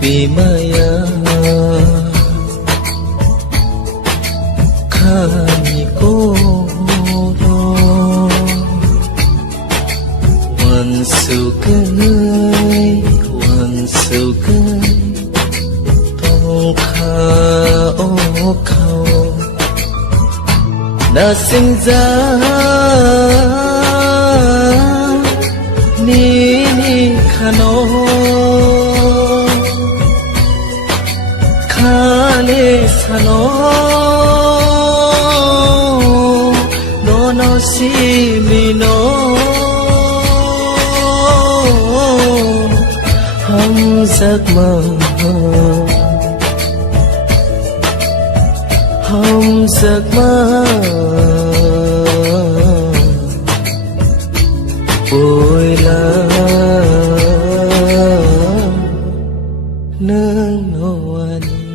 Bimaya Kaniko Wan sukai Tong kha o khao đã sinh ra ni khano khale sano dono si mino हम giấc mơ ôi là nương nô anh